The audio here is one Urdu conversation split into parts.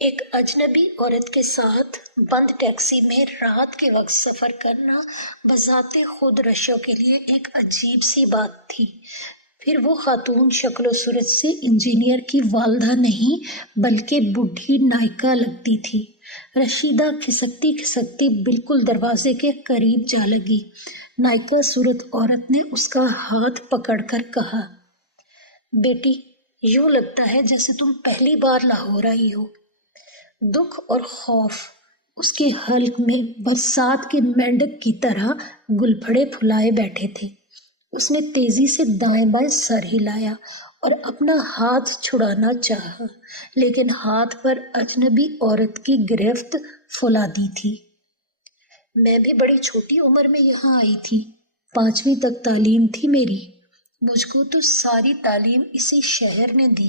ایک اجنبی عورت کے ساتھ بند ٹیکسی میں رات کے وقت سفر کرنا بذات خود رشو کے لیے ایک عجیب سی بات تھی۔ پھر وہ خاتون شکل و صورت سے انجینئر کی والدہ نہیں بلکہ بوڑھی نائکا لگتی تھی۔ رشیدہ کھسکتی کھسکتی بالکل دروازے کے قریب جا لگی۔ نائکا صورت عورت نے اس کا ہاتھ پکڑ کر کہا، بیٹی، یوں لگتا ہے جیسے تم پہلی بار لاہور آئی ہو۔ دکھ اور خوف اس کے حلق میں برسات کے مینڈک کی طرح گل پھڑے پھلائے بیٹھے تھے۔ اس نے تیزی سے دائیں بائیں سر ہلایا اور اپنا ہاتھ چھڑانا چاہا، لیکن ہاتھ پر اجنبی عورت کی گرفت پھلا دی تھی۔ میں بھی بڑی چھوٹی عمر میں یہاں آئی تھی، 5ویں تک تعلیم تھی میری۔ مجھ کو تو ساری تعلیم اسی شہر نے دی۔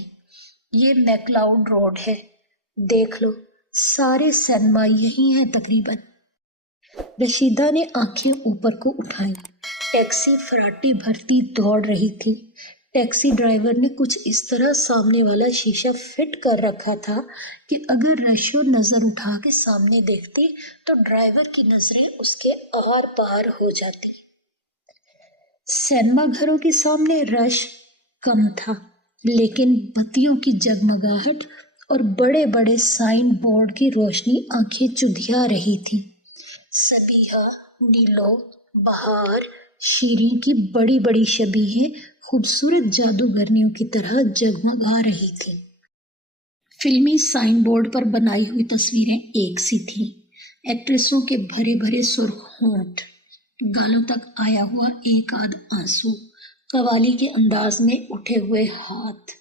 یہ میکلاؤڈ روڈ ہے، دیکھ لو، سارے سینما یہی ہیں تقریباً۔ رشیدہ نے آنکھیں اوپر کو اٹھائیں۔ ٹیکسی فراٹی بھرتی دوڑ رہی تھی۔ ٹیکسی ڈرائیور نے کچھ اس طرح سامنے والا شیشہ فٹ کر رکھا تھا کہ اگر رشو نظر اٹھا کے سامنے دیکھتی تو ڈرائیور کی نظریں اس کے آر پار ہو جاتی۔ سینما گھروں کے سامنے رش کم تھا، لیکن بتیوں کی جگمگاہٹ اور بڑے بڑے سائن بورڈ کی روشنی آنکھیں چدھیا رہی تھی۔ سبیہا، نیلو، بہار، شیریں کی بڑی بڑی شبیہیں خوبصورت جادوگرنیوں کی طرح جگمگا رہی تھیں۔ فلمی سائن بورڈ پر بنائی ہوئی تصویریں ایک سی تھیں۔ ایکٹریسوں کے بھرے بھرے سرخ ہونٹ، گالوں تک آیا ہوا ایک آدھ آنسو، قوالی کے انداز میں اٹھے ہوئے ہاتھ،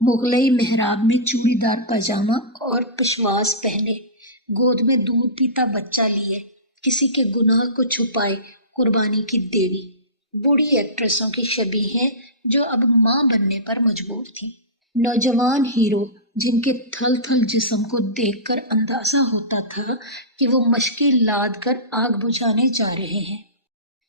مغلئی محراب میں چوڑی دار پاجامہ اور پشواس پہنے، گود میں دودھ پیتا بچہ لیے، کسی کے گناہ کو چھپائے قربانی کی دیوی، بوڑھی ایکٹریسوں کی شبیہیں جو اب ماں بننے پر مجبور تھیں، نوجوان ہیرو جن کے تھل تھل جسم کو دیکھ کر اندازہ ہوتا تھا کہ وہ مشقیں لاد کر آگ بجھانے جا رہے ہیں،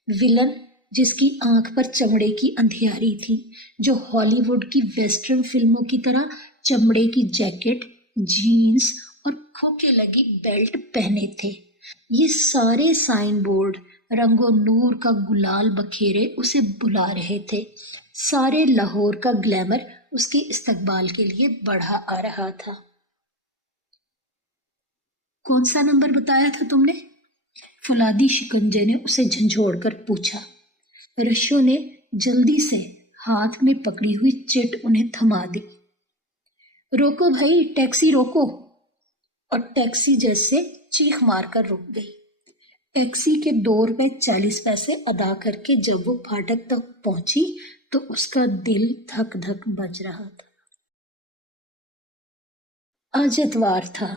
ویلن جس کی آنکھ پر چمڑے کی اندھیاری تھی، جو ہالی ووڈ کی ویسٹرن فلموں کی طرح چمڑے کی جیکٹ، جینز اور کھوکے لگی بیلٹ پہنے تھے۔ یہ سارے سائن بورڈ رنگ و نور کا گلال بکھیرے اسے بلا رہے تھے۔ سارے لاہور کا گلیمر اس کے استقبال کے لیے بڑھا آ رہا تھا۔ کون سا نمبر بتایا تھا تم نے؟ فولادی شکنجے نے اسے جھنجھوڑ کر پوچھا۔ رشو نے جلدی سے ہاتھ میں پکڑی ہوئی چٹ انہیں تھما دی۔ روکو بھائی، ٹیکسی روکو! اور ٹیکسی جیسے چیخ مار کر رک گئی۔ ٹیکسی کے 2.40 ادا کر کے جب وہ پھاٹک تک پہنچی تو اس کا دل دھک دھک بج رہا تھا۔ آج اتوار تھا۔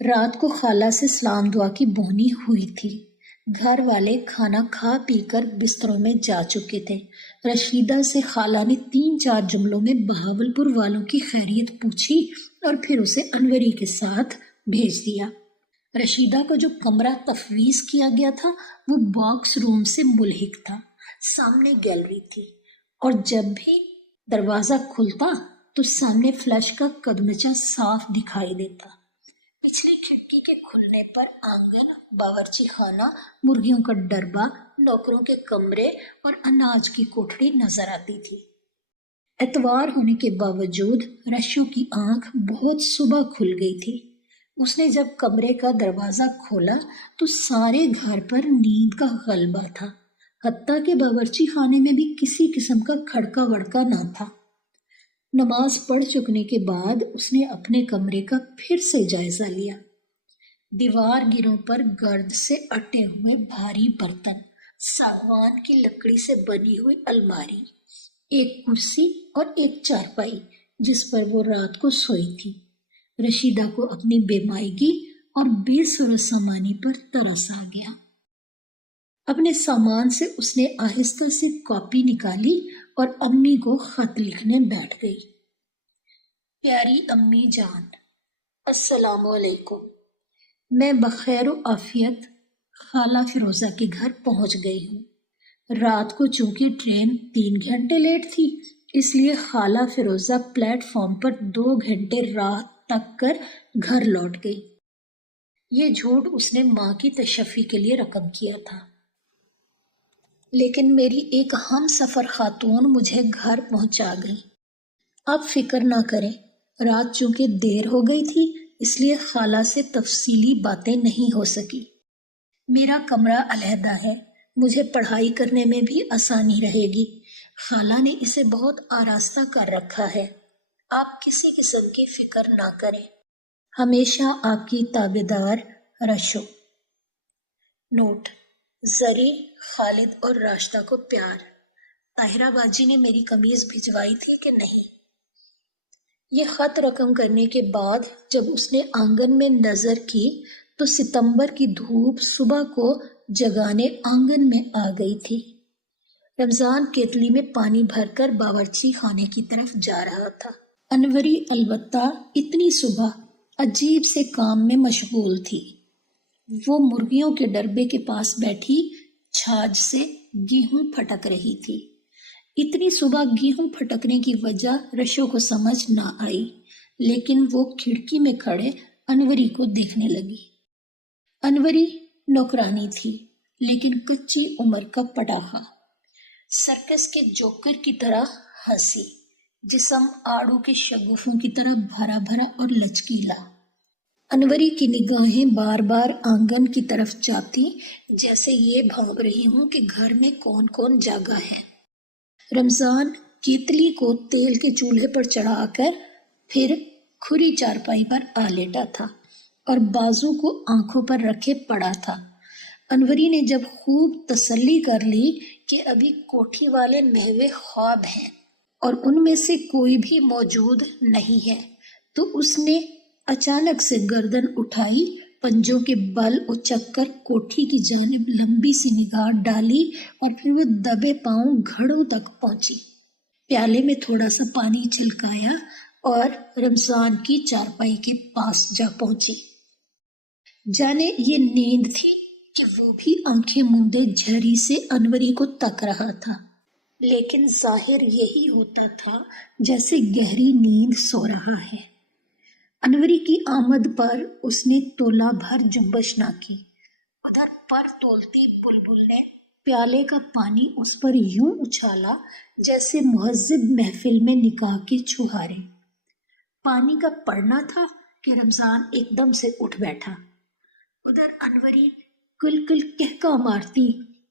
رات کو خالہ سے سلام دعا کی بونی ہوئی تھی۔ گھر والے کھانا کھا پی کر بستروں میں جا چکے تھے۔ رشیدہ سے خالہ نے 3-4 جملوں میں بہاولپور والوں کی خیریت پوچھی اور پھر اسے انوری کے ساتھ بھیج دیا۔ رشیدہ کو جو کمرہ تفویض کیا گیا تھا وہ باکس روم سے ملحق تھا، سامنے گیلری تھی، اور جب بھی دروازہ کھلتا تو سامنے فلش کا قدمچہ صاف دکھائی دیتا۔ پچھلی کھڑکی کے کھلنے پر آنگن، باورچی خانہ، مرغیوں کا ڈربہ، نوکروں کے کمرے اور اناج کی کوٹھڑی نظر آتی تھی۔ اتوار ہونے کے باوجود رشو کی آنکھ بہت صبح کھل گئی تھی۔ اس نے جب کمرے کا دروازہ کھولا تو سارے گھر پر نیند کا غلبہ تھا، حتیٰ کہ باورچی خانے میں بھی کسی قسم کا کھڑکا وڑکا نہ تھا۔ نماز پڑھ چکنے کے بعد اس نے اپنے کمرے کا پھر سے جائزہ لیا۔ دیوار گروں پر گرد سے اٹے ہوئے بھاری برتن، ساگوان کی لکڑی سے بنی ہوئی الماری، ایک کرسی اور ایک چارپائی جس پر وہ رات کو سوئی تھی۔ رشیدہ کو اپنی بے مائگی اور بے سر و سامانی پر ترس آ گیا۔ اپنے سامان سے اس نے آہستہ سے کاپی نکالی اور امی کو خط لکھنے بیٹھ گئی۔ پیاری امی جان، السلام علیکم۔ میں بخیر و عافیت خالہ فیروزہ کے گھر پہنچ گئی ہوں۔ رات کو چونکہ ٹرین 3 گھنٹے لیٹ تھی، اس لیے خالہ فیروزہ پلیٹ فارم پر 2 گھنٹے رات تک کر گھر لوٹ گئی۔ یہ جھوٹ اس نے ماں کی تشفی کے لیے رقم کیا تھا، لیکن میری ایک ہم سفر خاتون مجھے گھر پہنچا گئی۔ آپ فکر نہ کریں، رات چونکہ دیر ہو گئی تھی اس لیے خالہ سے تفصیلی باتیں نہیں ہو سکی۔ میرا کمرہ علیحدہ ہے، مجھے پڑھائی کرنے میں بھی آسانی رہے گی۔ خالہ نے اسے بہت آراستہ کر رکھا ہے، آپ کسی قسم کی فکر نہ کریں۔ ہمیشہ آپ کی تابعدار، رشو۔ نوٹ: زری، خالد اور راشدہ کو پیار۔ طاہرہ باجی نے میری قمیض بھجوائی تھی کہ نہیں؟ یہ خط رقم کرنے کے بعد جب اس نے آنگن میں نظر کی تو ستمبر کی دھوپ صبح کو جگانے آنگن میں آ گئی تھی۔ رمضان کیتلی میں پانی بھر کر باورچی خانے کی طرف جا رہا تھا۔ انوری البتہ اتنی صبح عجیب سے کام میں مشغول تھی۔ وہ مرغیوں کے ڈربے کے پاس بیٹھی چھاج سے گیہوں پھٹک رہی تھی۔ اتنی صبح گیہوں پھٹکنے کی وجہ رشو کو سمجھ نہ آئی، لیکن وہ کھڑکی میں کھڑے انوری کو دیکھنے لگی۔ انوری نوکرانی تھی، لیکن کچی عمر کا پٹاخہ، سرکس کے جوکر کی طرح ہنسی، جسم آڑو کے شگوفوں کی طرح بھرا بھرا اور لچکیلا۔ انوری کی نگاہیں بار بار آنگن کی طرف جاتی، جیسے یہ بھانپ رہی ہوں کہ گھر میں کون کون جاگا ہے۔ رمضان کیتلی کو تیل کے چولہے پر چڑھا کر پھر کھری چارپائی پر آ لیٹا تھا اور بازو کو آنکھوں پر رکھے پڑا تھا۔ انوری نے جب خوب تسلی کر لی کہ ابھی کوٹھی والے محو خواب ہیں اور ان میں سے کوئی بھی موجود نہیں ہے، تو اس نے اچانک سے گردن اٹھائی، پنجوں کے بل اچک کر کوٹھی کی جانب لمبی سی نگاہ ڈالی اور پھر وہ دبے پاؤں گھڑوں تک پہنچی، پیالے میں تھوڑا سا پانی چھلکایا اور رمضان کی چارپائی کے پاس جا پہنچی۔ جانے یہ نیند تھی کہ وہ بھی آنکھیں موندے جھری سے انوری کو تک رہا تھا، لیکن ظاہر یہی ہوتا تھا جیسے گہری نیند سو رہا ہے۔ انوری کی آمد پر اس نے تولا بھر جنبش نہ کی۔ ادھر پر تولتی بلبل نے پیالے کا پانی اس پر یوں اچھالا جیسے مہذب محفل میں نکاح کے چھہارے۔ پانی کا پڑنا تھا کہ رمضان ایک دم سے اٹھ بیٹھا۔ ادھر انوری کل کل کہکا مارتی،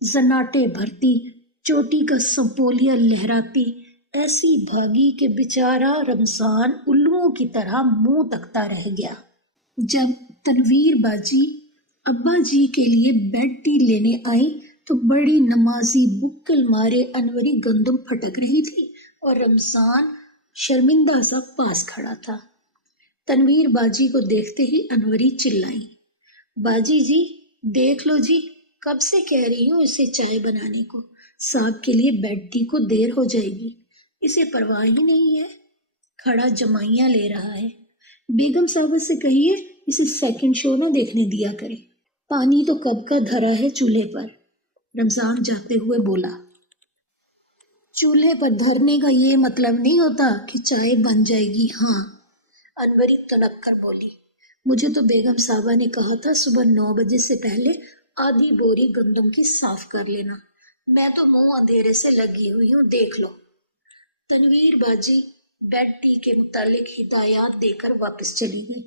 زناٹے بھرتی، چوٹی کا سنپولیا لہراتی ایسی بھاگی کہ بیچارہ رمضان الوؤں کی طرح منہ تکتا رہ گیا۔ جب تنویر باجی ابا جی کے لیے بیڈ ٹی لینے آئی تو بڑی نمازی بکل مارے انوری گندم پھٹک رہی تھی اور رمضان شرمندہ سا پاس کھڑا تھا۔ تنویر باجی کو دیکھتے ہی انوری چلائی، باجی جی دیکھ لو جی، کب سے کہہ رہی ہوں اسے چائے بنانے کو، صاحب کے لیے بیڈ ٹی کو دیر ہو جائے گی، اسے پرواہ ہی نہیں ہے، کھڑا جمائیاں لے رہا ہے۔ بیگم صاحبہ سے کہیے اسے سیکنڈ شو نہ دیکھنے دیا کرے، پانی تو کب کا دھرا ہے چولہے پر۔ رمضان جاتے ہوئے بولا، چولہے پر دھرنے کا یہ مطلب نہیں ہوتا کہ چائے بن جائے گی۔ ہاں، انوری تنک کر بولی، مجھے تو بیگم صاحبہ نے کہا تھا صبح 9 بجے سے پہلے آدھی بوری گندم کی صاف کر لینا، میں تو منہ اندھیرے سے لگی ہوئی ہوں، دیکھ لو۔ تنویر باجی بیڈ ٹی کے متعلق ہدایات دے کر واپس چلی گئی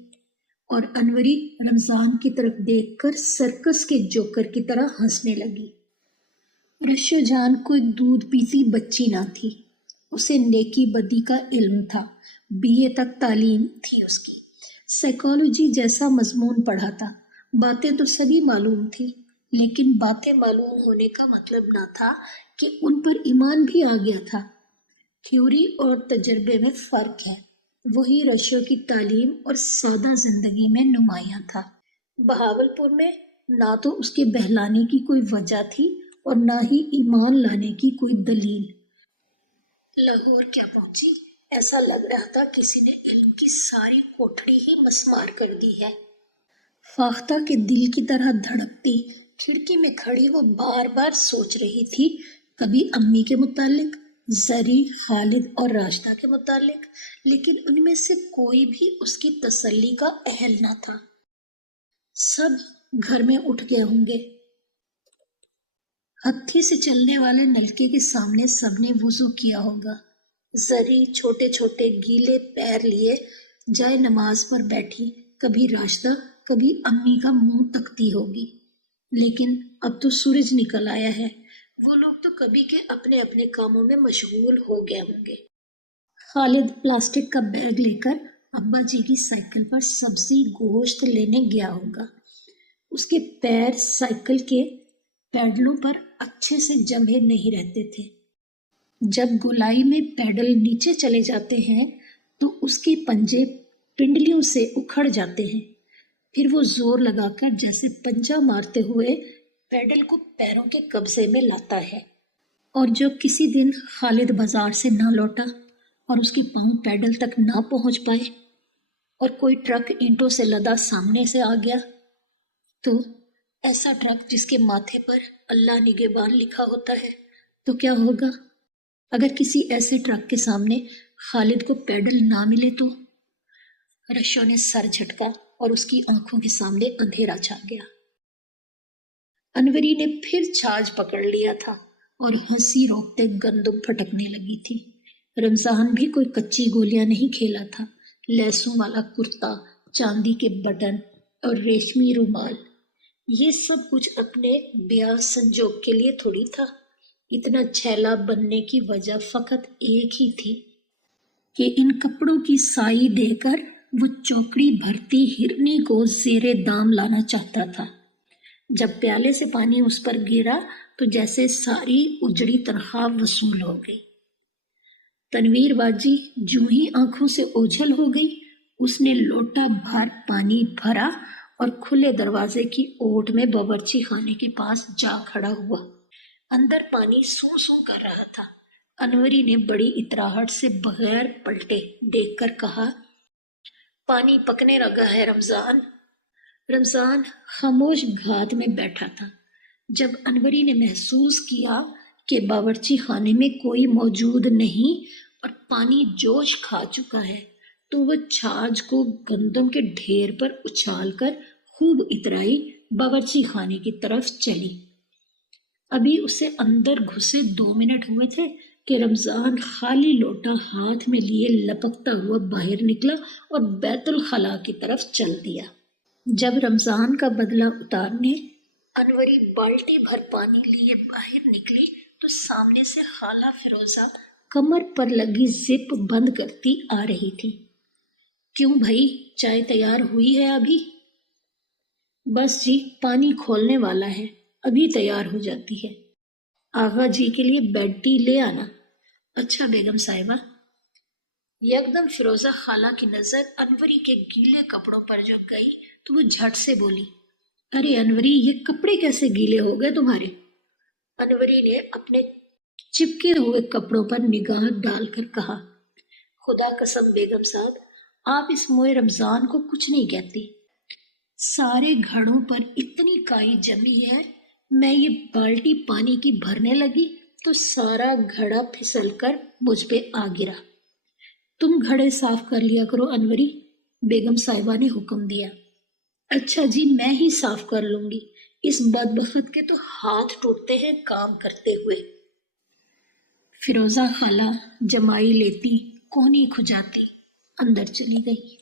اور انوری رمضان کی طرف دیکھ کر سرکس کے جوکر کی طرح ہنسنے لگی۔ رشو جان کوئی دودھ پیتی بچی نہ تھی، اسے نیکی بدی کا علم تھا، BA تک تعلیم تھی اس کی، سائیکالوجی جیسا مضمون پڑھا تھا، باتیں تو سبھی معلوم تھی، لیکن باتیں معلوم ہونے کا مطلب نہ تھا کہ ان پر ایمان بھی آ گیا تھا۔ تھیوری اور تجربے میں فرق ہے، وہی رشو کی تعلیم اور سادہ زندگی میں نمایاں تھا۔ بہاولپور میں نہ تو اس کے بہلانے کی کوئی وجہ تھی اور نہ ہی ایمان لانے کی کوئی دلیل۔ لاہور کیا پہنچی، ایسا لگ رہا تھا کسی نے علم کی ساری کوٹھڑی ہی مسمار کر دی ہے۔ فاختہ کے دل کی طرح دھڑکتی کھڑکی میں کھڑی وہ بار بار سوچ رہی تھی، کبھی امی کے متعلق، زری، خالد اور راشدہ کے متعلق، لیکن ان میں سے کوئی بھی اس کی تسلی کا اہل نہ تھا۔ سب گھر میں اٹھ گئے ہوں گے۔ ہتھی سے چلنے والے نلکے کے سامنے سب نے وضو کیا ہوگا۔ زری چھوٹے چھوٹے گیلے پیر لیے جائے نماز پر بیٹھی، کبھی راشدہ کبھی امی کا منہ تکتی ہوگی۔ لیکن اب تو سورج نکل آیا ہے، وہ لوگ تو کبھی کے اپنے اپنے کاموں میں مشغول ہو گئے ہوں گے۔ خالد پلاسٹک کا بیگ لے کر ابا جی کی سائیکل پر سبزی گوشت لینے گیا ہوگا۔ اس کے پیر سائیکل کے پیڈلوں پر اچھے سے جمے نہیں رہتے تھے۔ جب گولائی میں پیڈل نیچے چلے جاتے ہیں تو اس کے پنجے پنڈلیوں سے اکھڑ جاتے ہیں، پھر وہ زور لگا کر جیسے پنجہ مارتے ہوئے پیڈل کو پیروں کے قبضے میں لاتا ہے۔ اور جو کسی دن خالد بازار سے نہ لوٹا اور اس کے پاؤں پیڈل تک نہ پہنچ پائے اور کوئی ٹرک اینٹوں سے لدا سامنے سے آ گیا، تو ایسا ٹرک جس کے ماتھے پر اللہ نگہبان لکھا ہوتا ہے، تو کیا ہوگا؟ اگر کسی ایسے ٹرک کے سامنے خالد کو پیڈل نہ ملے تو؟ رشو نے سر جھٹکا اور اس کی آنکھوں کے سامنے اندھیرا چھا گیا۔ انوری نے پھر چھاج پکڑ لیا تھا اور ہنسی روکتے گندم پھٹکنے لگی تھی۔ رمضان بھی کوئی کچی گولیاں نہیں کھیلا تھا۔ لیسوں والا کرتا، چاندی کے بٹن اور ریشمی رومال، یہ سب کچھ اپنے بیاہ سنجوگ کے لیے تھوڑی تھا۔ اتنا چھیلا بننے کی وجہ فقط ایک ہی تھی کہ ان کپڑوں کی سائی دے کر وہ چوکڑی بھرتی ہرنی کو زیر دام لانا چاہتا تھا۔ جب پیالے سے پانی اس پر گرا تو جیسے ساری اجڑی تنخواہ وصول ہو گئی۔ تنویر باجی جو ہی آنکھوں سے اوجھل ہو گئی، اس نے لوٹا بھر پانی بھرا اور کھلے دروازے کی اوٹ میں باورچی خانے کے پاس جا کھڑا ہوا۔ اندر پانی سوں سوں کر رہا تھا۔ انوری نے بڑی اطراحٹ سے بغیر پلٹے دیکھ کر کہا، پانی پکنے لگا ہے رمضان۔ رمضان خاموش گھات میں بیٹھا تھا۔ جب انوری نے محسوس کیا کہ باورچی خانے میں کوئی موجود نہیں اور پانی جوش کھا چکا ہے، تو وہ چھاج کو گندم کے ڈھیر پر اچھال کر خوب اترائی باورچی خانے کی طرف چلی۔ ابھی اسے اندر گھسے 2 منٹ ہوئے تھے کہ رمضان خالی لوٹا ہاتھ میں لیے لپکتا ہوا باہر نکلا اور بیت الخلاء کی طرف چل دیا۔ جب رمضان کا بدلہ اتارنے انوری بالٹی بھر پانی لیے باہر نکلی تو سامنے سے خالہ فیروزہ کمر پر لگی زپ بند کرتی آ رہی تھی۔ کیوں بھائی، چائے تیار ہوئی ہے ابھی؟ بس جی، پانی کھولنے والا ہے، ابھی تیار ہو جاتی ہے۔ آغا جی کے لیے بیڈ ٹی لے آنا۔ اچھا بیگم صاحبہ۔ یکدم فیروزہ خالہ کی نظر انوری کے گیلے کپڑوں پر جو گئی تو وہ جھٹ سے بولی، ارے انوری، یہ کپڑے کیسے گیلے ہو گئے تمہارے؟ انوری نے اپنے چپکے ہوئے کپڑوں پر نگاہ ڈال کر کہا، خدا قسم بیگم صاحب، آپ اس موئے رمضان کو کچھ نہیں کہتی۔ سارے گھڑوں پر اتنی کائی جمی ہے، میں یہ بالٹی پانی کی بھرنے لگی تو سارا گھڑا پھسل کر مجھ پہ آ گرا۔ تم گھڑے صاف کر لیا کرو انوری، بیگم صاحبہ نے حکم دیا۔ اچھا جی، میں ہی صاف کر لوں گی، اس بدبخت کے تو ہاتھ ٹوٹتے ہیں کام کرتے ہوئے۔ فیروزہ خالہ جمائی لیتی، کونی کھجاتی اندر چلی گئی۔